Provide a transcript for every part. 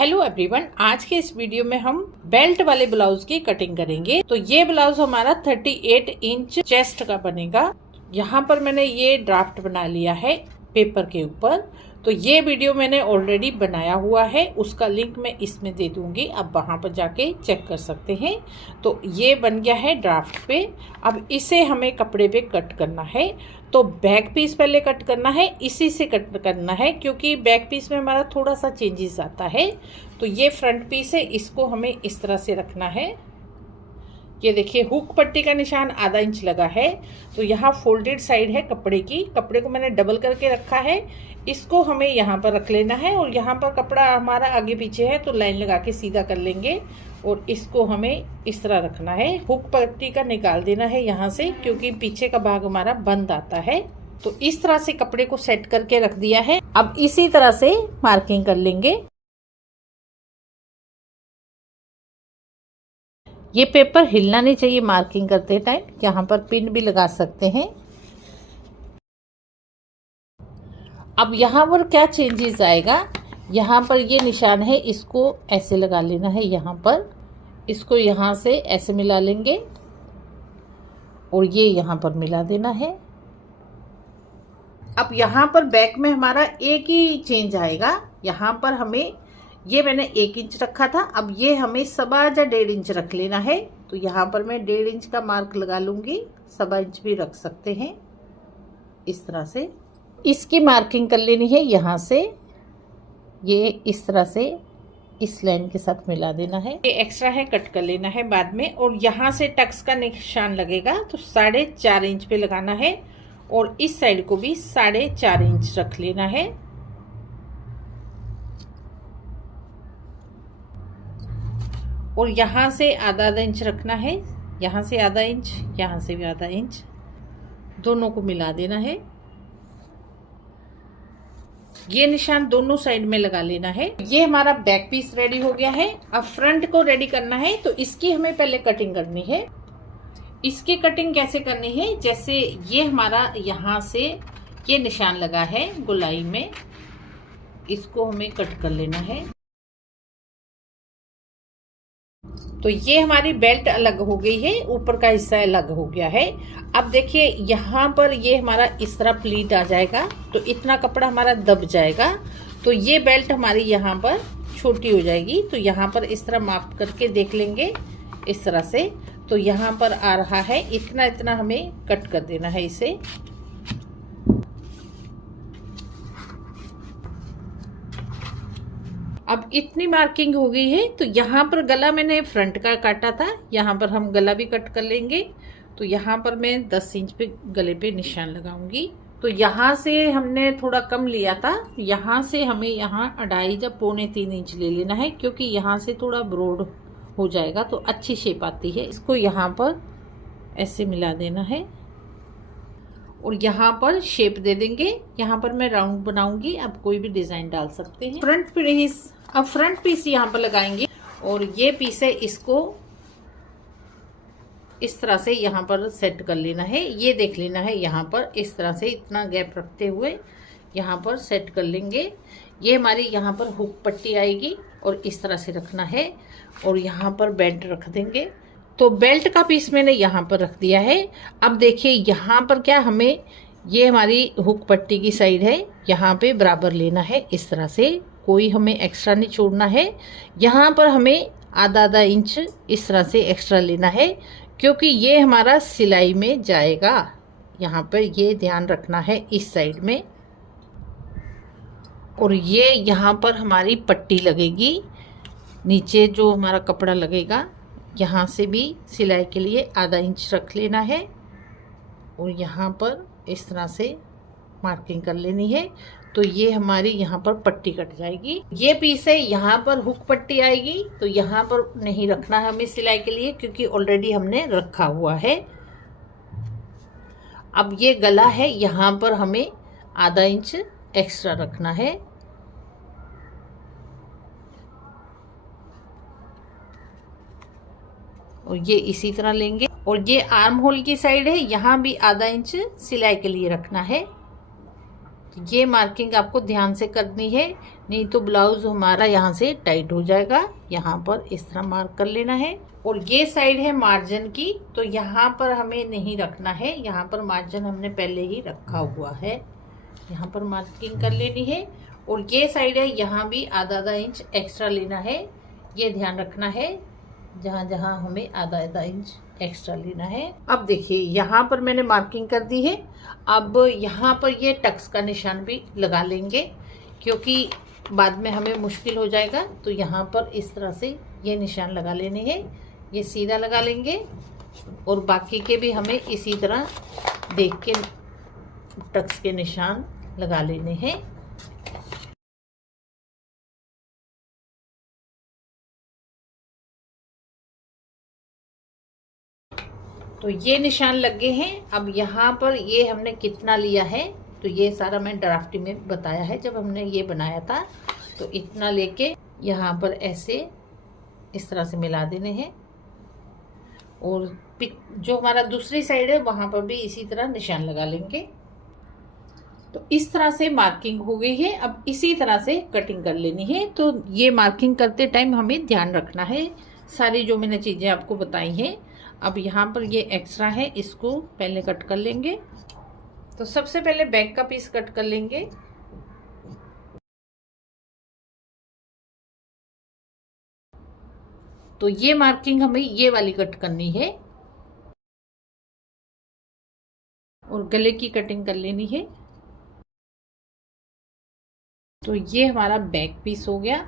Hello everyone, आज के इस वीडियो में हम बेल्ट वाले ब्लाउज की कटिंग करेंगे। तो ये ब्लाउज हमारा 38 इंच चेस्ट का बनेगा। यहाँ पर मैंने ये ड्राफ्ट बना लिया है पेपर के ऊपर। तो ये वीडियो मैंने ऑलरेडी बनाया हुआ है, उसका लिंक मैं इसमें दे दूंगी, आप वहाँ पर जाके चेक कर सकते हैं। तो ये बन गया है ड्राफ्ट पे। अब इसे हमें कपड़े पे कट करना है। तो बैक पीस पहले कट करना है, इसी से कट करना है क्योंकि बैक पीस में हमारा थोड़ा सा चेंजेस आता है। तो ये फ्रंट पीस है, इसको हमें इस तरह से रखना है। ये देखिए हुक पट्टी का निशान आधा इंच लगा है। तो यहाँ फोल्डेड साइड है कपड़े की, कपड़े को मैंने डबल करके रखा है। इसको हमें यहाँ पर रख लेना है और यहाँ पर कपड़ा हमारा आगे पीछे है तो लाइन लगा के सीधा कर लेंगे और इसको हमें इस तरह रखना है। हुक पट्टी का निकाल देना है यहाँ से क्योंकि पीछे का भाग हमारा बंद आता है। तो इस तरह से कपड़े को सेट करके रख दिया है। अब इसी तरह से मार्किंग कर लेंगे। ये पेपर हिलना नहीं चाहिए मार्किंग करते टाइम। यहाँ पर पिन भी लगा सकते हैं। अब यहाँ पर क्या चेंजेस आएगा, यहाँ पर ये निशान है, इसको ऐसे लगा लेना है। यहाँ पर इसको यहाँ से ऐसे मिला लेंगे और ये यहाँ पर मिला देना है। अब यहाँ पर बैक में हमारा एक ही चेंज आएगा। यहाँ पर हमें ये मैंने 1 इंच रखा था, अब ये हमें 1.25 या 1.5 इंच रख लेना है। तो यहाँ पर मैं 1.5 इंच का मार्क लगा लूँगी, 1.25 इंच भी रख सकते हैं। इस तरह से इसकी मार्किंग कर लेनी है। यहाँ से ये इस तरह से इस लाइन के साथ मिला देना है। ये एक्स्ट्रा है, कट कर लेना है बाद में। और यहाँ से टक्स का निशान लगेगा तो 4.5 इंच पे लगाना है और इस साइड को भी 4.5 इंच रख लेना है। और यहाँ से आधा इंच रखना है, यहाँ से आधा इंच, यहाँ से भी आधा इंच, दोनों को मिला देना है। ये निशान दोनों साइड में लगा लेना है। ये हमारा बैक पीस रेडी हो गया है। अब फ्रंट को रेडी करना है तो इसकी हमें पहले कटिंग करनी है। इसकी कटिंग कैसे करनी है, जैसे ये हमारा यहाँ से ये निशान लगा है गोलाई में, इसको हमें कट कर लेना है। तो ये हमारी बेल्ट अलग हो गई है, ऊपर का हिस्सा अलग हो गया है। अब देखिए यहाँ पर ये हमारा इस तरह प्लीट आ जाएगा तो इतना कपड़ा हमारा दब जाएगा। तो ये बेल्ट हमारी यहाँ पर छोटी हो जाएगी। तो यहाँ पर इस तरह माप करके देख लेंगे इस तरह से। तो यहाँ पर आ रहा है इतना, इतना हमें कट कर देना है इसे। अब इतनी मार्किंग हो गई है। तो यहाँ पर गला मैंने फ्रंट का काटा था, यहाँ पर हम गला भी कट कर लेंगे। तो यहाँ पर मैं 10 इंच पे गले पे निशान लगाऊंगी। तो यहाँ से हमने थोड़ा कम लिया था, यहाँ से हमें यहाँ 2.5 या 2.25 इंच ले लेना है क्योंकि यहाँ से थोड़ा ब्रॉड हो जाएगा तो अच्छी शेप आती है। इसको यहाँ पर ऐसे मिला देना है और यहाँ पर शेप दे देंगे। यहाँ पर मैं राउंड बनाऊंगी, आप कोई भी डिजाइन डाल सकते हैं। फ्रंट पीस, अब फ्रंट पीस यहाँ पर लगाएंगे और ये पीस है, इसको इस तरह से यहाँ पर सेट कर लेना है। ये देख लेना है, यहाँ पर इस तरह से इतना गैप रखते हुए यहाँ पर सेट कर लेंगे। ये हमारी यहाँ पर हुक पट्टी आएगी और इस तरह से रखना है और यहाँ पर बेल्ट रख देंगे। तो बेल्ट का पीस मैंने यहाँ पर रख दिया है। अब देखिए यहाँ पर क्या, हमें ये हमारी हुक पट्टी की साइड है, यहाँ पे बराबर लेना है इस तरह से, कोई हमें एक्स्ट्रा नहीं छोड़ना है। यहाँ पर हमें आधा इंच इस तरह से एक्स्ट्रा लेना है क्योंकि ये हमारा सिलाई में जाएगा। यहाँ पर ये ध्यान रखना है इस साइड में। और ये यहाँ पर हमारी पट्टी लगेगी, नीचे जो हमारा कपड़ा लगेगा यहाँ से भी सिलाई के लिए आधा इंच रख लेना है और यहाँ पर इस तरह से मार्किंग कर लेनी है। तो ये हमारी यहाँ पर पट्टी कट जाएगी। ये पीस है, यहाँ पर हुक पट्टी आएगी तो यहाँ पर नहीं रखना है हमें सिलाई के लिए क्योंकि ऑलरेडी हमने रखा हुआ है। अब ये गला है, यहाँ पर हमें आधा इंच एक्स्ट्रा रखना है। और ये इसी तरह लेंगे और ये आर्म होल की साइड है, यहाँ भी आधा इंच सिलाई के लिए रखना है। तो ये मार्किंग आपको ध्यान से करनी है, नहीं तो ब्लाउज हमारा यहाँ से टाइट हो जाएगा। यहाँ पर इस तरह मार्क कर लेना है। और ये साइड है मार्जिन की, तो यहाँ पर हमें नहीं रखना है, यहाँ पर मार्जिन हमने पहले ही रखा हुआ है, यहाँ पर मार्किंग कर लेनी है। और ये साइड है, यहाँ भी आधा आधा इंच एक्स्ट्रा लेना है, ये ध्यान रखना है, जहाँ जहाँ हमें आधा आधा इंच एक्स्ट्रा लेना है। अब देखिए यहाँ पर मैंने मार्किंग कर दी है। अब यहाँ पर ये टक्स का निशान भी लगा लेंगे, क्योंकि बाद में हमें मुश्किल हो जाएगा। तो यहाँ पर इस तरह से ये निशान लगा लेने हैं, ये सीधा लगा लेंगे। और बाकी के भी हमें इसी तरह देख के टक्स के निशान लगा लेने हैं। तो ये निशान लग गए हैं। अब यहाँ पर ये हमने कितना लिया है, तो ये सारा मैं ड्राफ्ट में बताया है जब हमने ये बनाया था। तो इतना लेके यहाँ पर ऐसे इस तरह से मिला देने हैं। और जो हमारा दूसरी साइड है वहाँ पर भी इसी तरह निशान लगा लेंगे। तो इस तरह से मार्किंग हो गई है। अब इसी तरह से कटिंग कर लेनी है। तो ये मार्किंग करते टाइम हमें ध्यान रखना है, सारी जो मैंने चीज़ें आपको बताई हैं। अब यहाँ पर ये एक्स्ट्रा है, इसको पहले कट कर लेंगे। तो सबसे पहले बैक का पीस कट कर लेंगे। तो ये मार्किंग हमें ये वाली कट करनी है और गले की कटिंग कर लेनी है। तो ये हमारा बैक पीस हो गया।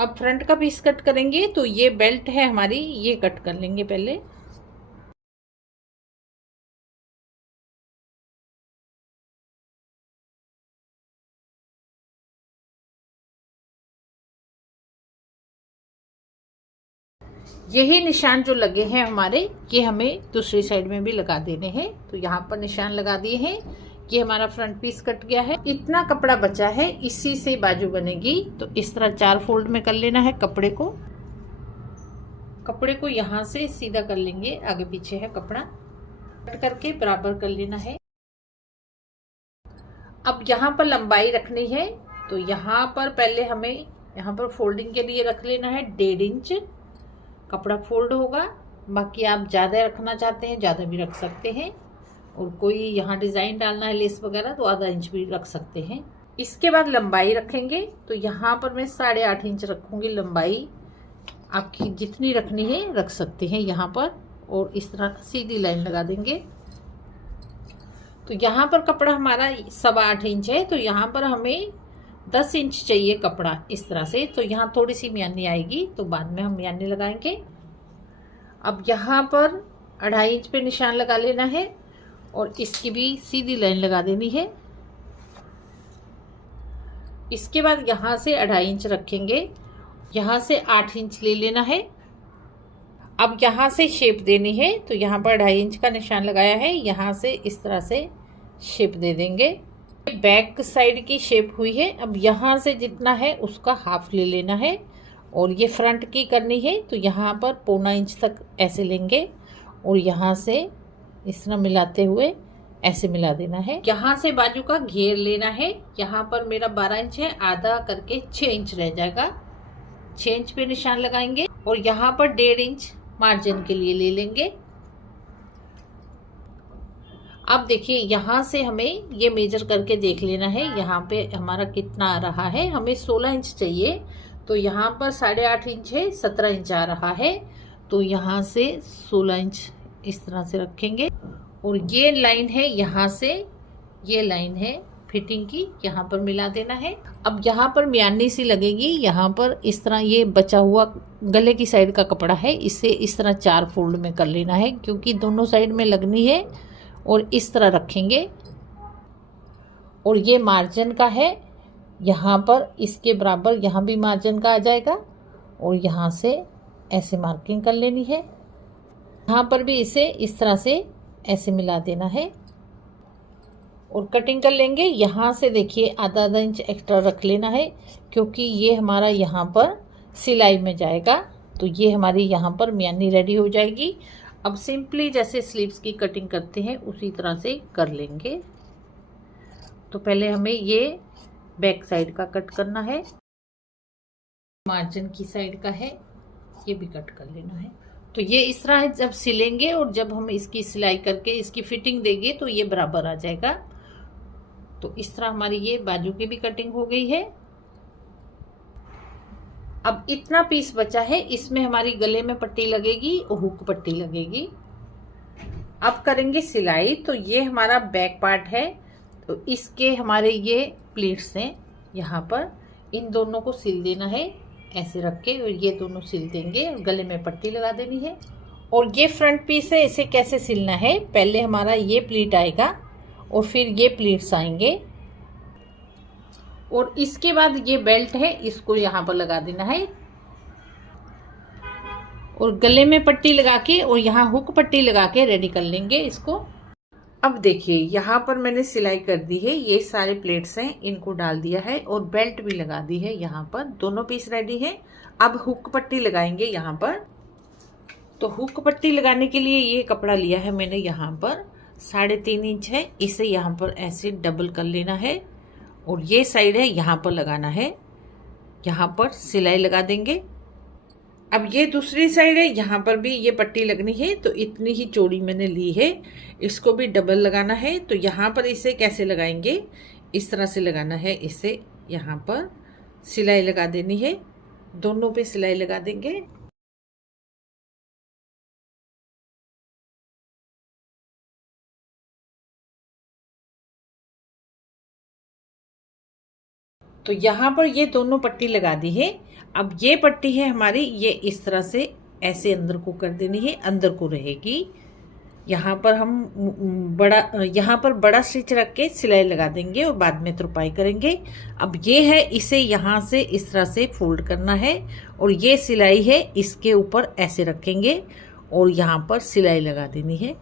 अब फ्रंट का पीस कट करेंगे। तो ये बेल्ट है हमारी, ये कट कर लेंगे पहले। यही निशान जो लगे हैं हमारे, ये हमें दूसरी साइड में भी लगा देने हैं। तो यहाँ पर निशान लगा दिए हैं। ये हमारा फ्रंट पीस कट गया है। इतना कपड़ा बचा है, इसी से बाजू बनेगी। तो इस तरह 4 फोल्ड में कर लेना है कपड़े को। कपड़े को यहाँ से सीधा कर लेंगे, आगे पीछे है कपड़ा, कट करके बराबर कर लेना है। अब यहाँ पर लंबाई रखनी है। तो यहाँ पर पहले हमें यहाँ पर फोल्डिंग के लिए रख लेना है 1.5 इंच कपड़ा फोल्ड होगा। बाकी आप ज़्यादा रखना चाहते हैं ज़्यादा भी रख सकते हैं। और कोई यहाँ डिज़ाइन डालना है लेस वगैरह तो आधा इंच भी रख सकते हैं। इसके बाद लंबाई रखेंगे। तो यहाँ पर मैं 8.5 इंच रखूँगी लंबाई। आपकी जितनी रखनी है रख सकते हैं यहाँ पर। और इस तरह सीधी लाइन लगा देंगे। तो यहाँ पर कपड़ा हमारा 8.25 इंच है। तो यहाँ पर हमें 10 इंच चाहिए कपड़ा इस तरह से। तो यहाँ थोड़ी सी म्यानी आएगी, तो बाद में हम म्यानी लगाएंगे। अब यहाँ पर 2.5 इंच पे निशान लगा लेना है और इसकी भी सीधी लाइन लगा देनी है। इसके बाद यहाँ से 2.5 इंच रखेंगे, यहाँ से 8 इंच ले लेना है। अब यहाँ से शेप देनी है। तो यहाँ पर 2.5 इंच का निशान लगाया है, यहाँ से इस तरह से शेप दे देंगे। बैक साइड की शेप हुई है। अब यहाँ से जितना है उसका हाफ ले लेना है और ये फ्रंट की करनी है। तो यहाँ पर 1.25 इंच तक ऐसे लेंगे और यहाँ से इस तरह मिलाते हुए ऐसे मिला देना है। यहाँ से बाजू का घेर लेना है। यहाँ पर मेरा 12 इंच है, आधा करके 6 इंच रह जाएगा। 6 इंच पे निशान लगाएंगे और यहाँ पर 1.5 इंच मार्जिन के लिए ले लेंगे। अब देखिए यहाँ से हमें ये मेजर करके देख लेना है, यहाँ पे हमारा कितना आ रहा है। हमें 16 इंच चाहिए। तो यहाँ पर 8.5 इंच है, 17 इंच आ रहा है। तो यहाँ से 16 इंच इस तरह से रखेंगे। और ये लाइन है, यहाँ से ये लाइन है फिटिंग की, यहाँ पर मिला देना है। अब यहाँ पर म्यानी सी लगेगी, यहाँ पर इस तरह ये बचा हुआ गले की साइड का कपड़ा है, इसे इस तरह 4 फोल्ड में कर लेना है, क्योंकि दोनों साइड में लगनी है। और इस तरह रखेंगे। और ये मार्जिन का है, यहाँ पर इसके बराबर यहाँ भी मार्जिन का आ जाएगा। और यहाँ से ऐसे मार्किंग कर लेनी है। यहाँ पर भी इसे इस तरह से ऐसे मिला देना है और कटिंग कर लेंगे। यहाँ से देखिए आधा आधा इंच एक्स्ट्रा रख लेना है, क्योंकि ये हमारा यहाँ पर सिलाई में जाएगा। तो ये हमारी यहाँ पर म्यानी रेडी हो जाएगी। अब सिंपली जैसे स्लीव्स की कटिंग करते हैं उसी तरह से कर लेंगे। तो पहले हमें ये बैक साइड का कट करना है, मार्जिन की साइड का है, ये भी कट कर लेना है। तो ये इस तरह है, जब सिलेंगे और जब हम इसकी सिलाई करके इसकी फिटिंग देंगे तो ये बराबर आ जाएगा। तो इस तरह हमारी ये बाजू की भी कटिंग हो गई है। अब इतना पीस बचा है, इसमें हमारी गले में पट्टी लगेगी और हुक पट्टी लगेगी। अब करेंगे सिलाई। तो ये हमारा बैक पार्ट है, तो इसके हमारे ये प्लीट्स हैं, यहाँ पर इन दोनों को सिल देना है ऐसे रख के, और ये दोनों सिल देंगे और गले में पट्टी लगा देनी है। और ये फ्रंट पीस है, इसे कैसे सिलना है, पहले हमारा ये प्लीट आएगा और फिर ये प्लीट्स आएंगे, और इसके बाद ये बेल्ट है, इसको यहाँ पर लगा देना है और गले में पट्टी लगा के और यहाँ हुक पट्टी लगा के रेडी कर लेंगे इसको। अब देखिए यहाँ पर मैंने सिलाई कर दी है, ये सारे प्लेट्स हैं, इनको डाल दिया है और बेल्ट भी लगा दी है। यहाँ पर दोनों पीस रेडी है। अब हुक पट्टी लगाएंगे यहाँ पर। तो हुक पट्टी लगाने के लिए ये कपड़ा लिया है मैंने, यहाँ पर 3.5 इंच है, इसे यहाँ पर ऐसे डबल कर लेना है और ये साइड है यहाँ पर लगाना है, यहाँ पर सिलाई लगा देंगे। अब ये दूसरी साइड है, यहाँ पर भी ये पट्टी लगनी है, तो इतनी ही चौड़ी मैंने ली है, इसको भी डबल लगाना है। तो यहाँ पर इसे कैसे लगाएंगे, इस तरह से लगाना है, इसे यहाँ पर सिलाई लगा देनी है, दोनों पे सिलाई लगा देंगे। तो यहाँ पर ये दोनों पट्टी लगा दी है। अब ये पट्टी है हमारी, ये इस तरह से ऐसे अंदर को कर देनी है, अंदर को रहेगी। यहाँ पर हम बड़ा स्टिच रख के सिलाई लगा देंगे और बाद में तुरपाई करेंगे। अब ये है, इसे यहाँ से इस तरह से फोल्ड करना है और ये सिलाई है, इसके ऊपर ऐसे रखेंगे और यहाँ पर सिलाई लगा देनी है।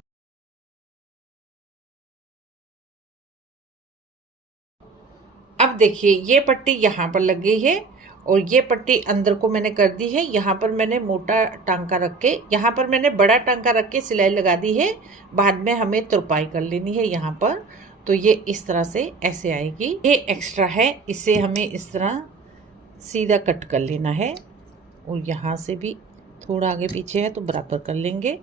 अब देखिए ये पट्टी यहाँ पर लग गई है और ये पट्टी अंदर को मैंने कर दी है। यहाँ पर मैंने मोटा टांका रख के, यहाँ पर मैंने बड़ा टांका रख के सिलाई लगा दी है, बाद में हमें तुरपाई कर लेनी है यहाँ पर। तो ये इस तरह से ऐसे आएगी। ये एक्स्ट्रा है, इसे हमें इस तरह सीधा कट कर लेना है और यहाँ से भी थोड़ा आगे पीछे है तो बराबर कर लेंगे।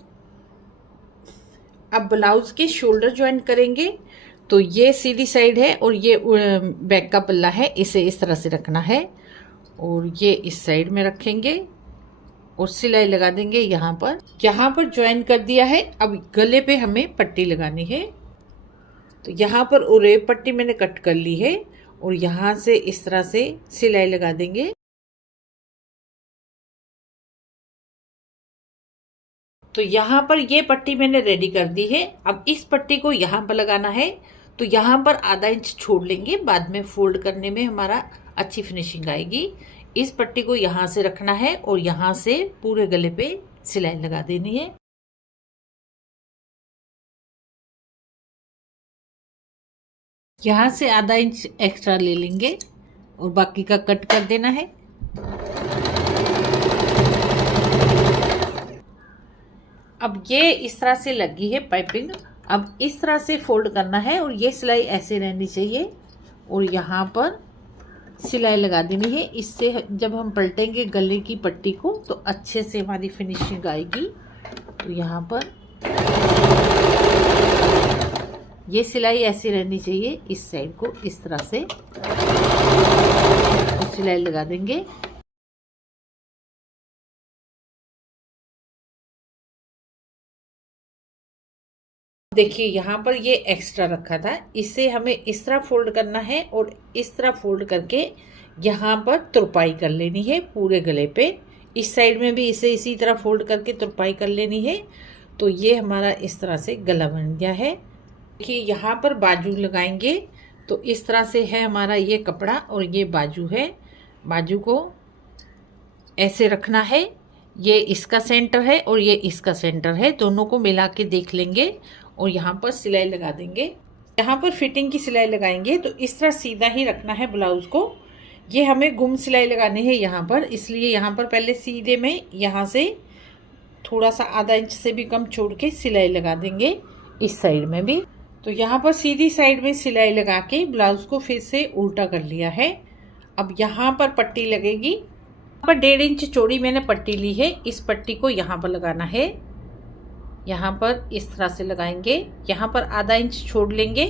अब ब्लाउज के शोल्डर ज्वाइन करेंगे। तो ये सीधी साइड है और ये बैक का पल्ला है, इसे इस तरह से रखना है और ये इस साइड में रखेंगे और सिलाई लगा देंगे यहाँ पर ज्वाइन कर दिया है। अब गले पे हमें पट्टी लगानी है। तो यहाँ पर उरेब पट्टी मैंने कट कर ली है और यहाँ से इस तरह से सिलाई लगा देंगे। तो यहाँ पर ये पट्टी मैंने रेडी कर दी है। अब इस पट्टी को यहाँ पर लगाना है, तो यहाँ पर आधा इंच छोड़ लेंगे, बाद में फोल्ड करने में हमारा अच्छी फिनिशिंग आएगी। इस पट्टी को यहाँ से रखना है और यहाँ से पूरे गले पे सिलाई लगा देनी है। यहाँ से आधा इंच एक्स्ट्रा ले लेंगे और बाकी का कट कर देना है। अब ये इस तरह से लगी है पाइपिंग। अब इस तरह से फोल्ड करना है और ये सिलाई ऐसे रहनी चाहिए और यहाँ पर सिलाई लगा देनी है। इससे जब हम पलटेंगे गले की पट्टी को तो अच्छे से हमारी फिनिशिंग आएगी। तो यहाँ पर ये सिलाई ऐसी रहनी चाहिए, इस साइड को इस तरह से सिलाई लगा देंगे। देखिए यहाँ पर ये एक्स्ट्रा रखा था, इसे हमें इस तरह फोल्ड करना है और इस तरह फोल्ड करके यहाँ पर तुरपाई कर लेनी है पूरे गले पे। इस साइड में भी इसे इसी तरह फोल्ड करके तुरपाई कर लेनी है। तो ये हमारा इस तरह से गला बन गया है। देखिए यहाँ पर बाजू लगाएंगे, तो इस तरह से है हमारा ये कपड़ा और ये बाजू है। बाजू को ऐसे रखना है, ये इसका सेंटर है और ये इसका सेंटर है, दोनों को मिला के देख लेंगे और यहाँ पर सिलाई लगा देंगे। यहाँ पर फिटिंग की सिलाई लगाएंगे, तो इस तरह सीधा ही रखना है ब्लाउज को। ये हमें गुम सिलाई लगानी है यहाँ पर, इसलिए यहाँ पर पहले सीधे में यहाँ से थोड़ा सा आधा इंच से भी कम छोड़ के सिलाई लगा देंगे इस साइड में भी। तो यहाँ पर सीधी साइड में सिलाई लगा के ब्लाउज को फिर से उल्टा कर लिया है। अब यहाँ पर पट्टी लगेगी। यहाँ पर 1.5 इंच चौड़ी मैंने पट्टी ली है। इस पट्टी को यहाँ पर लगाना है। यहाँ पर इस तरह से लगाएंगे। यहाँ पर आधा इंच छोड़ लेंगे,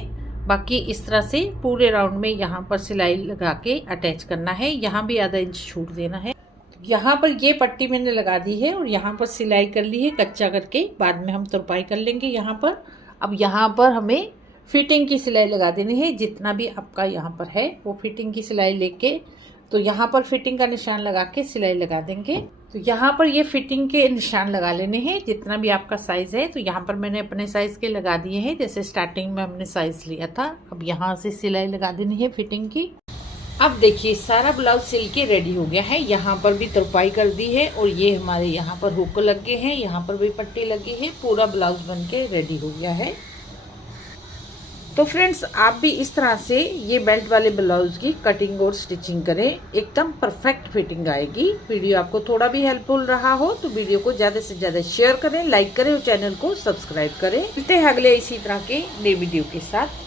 बाकी इस तरह से पूरे राउंड में यहाँ पर सिलाई लगा के अटैच करना है। यहाँ भी आधा इंच छोड़ देना है। यहाँ पर ये पट्टी मैंने लगा दी है और यहाँ पर सिलाई कर ली है कच्चा करके, बाद में हम तुरपाई कर लेंगे यहाँ पर। अब यहाँ पर हमें फिटिंग की सिलाई लगा देनी है। जितना भी आपका यहाँ पर है वो फिटिंग की सिलाई लेके, तो यहाँ पर फिटिंग का निशान लगा के सिलाई लगा देंगे। तो यहाँ पर ये फिटिंग के निशान लगा लेने हैं जितना भी आपका साइज है। तो यहाँ पर मैंने अपने साइज के लगा दिए हैं, जैसे स्टार्टिंग में हमने साइज लिया था। अब यहाँ से सिलाई लगा देनी है फिटिंग की। अब देखिए सारा ब्लाउज सिल के रेडी हो गया है। यहाँ पर भी तुरपाई कर दी है और ये हमारे यहाँ पर हुक लग गए हैं, यहाँ पर भी पट्टी लगी है। पूरा ब्लाउज बन के रेडी हो गया है। तो फ्रेंड्स, आप भी इस तरह से ये बेल्ट वाले ब्लाउज की कटिंग और स्टिचिंग करें, एकदम परफेक्ट फिटिंग आएगी। वीडियो आपको थोड़ा भी हेल्पफुल रहा हो तो वीडियो को ज़्यादा से ज़्यादा शेयर करें, लाइक करें और चैनल को सब्सक्राइब करें। मिलते हैं अगले इसी तरह के नए वीडियो के साथ।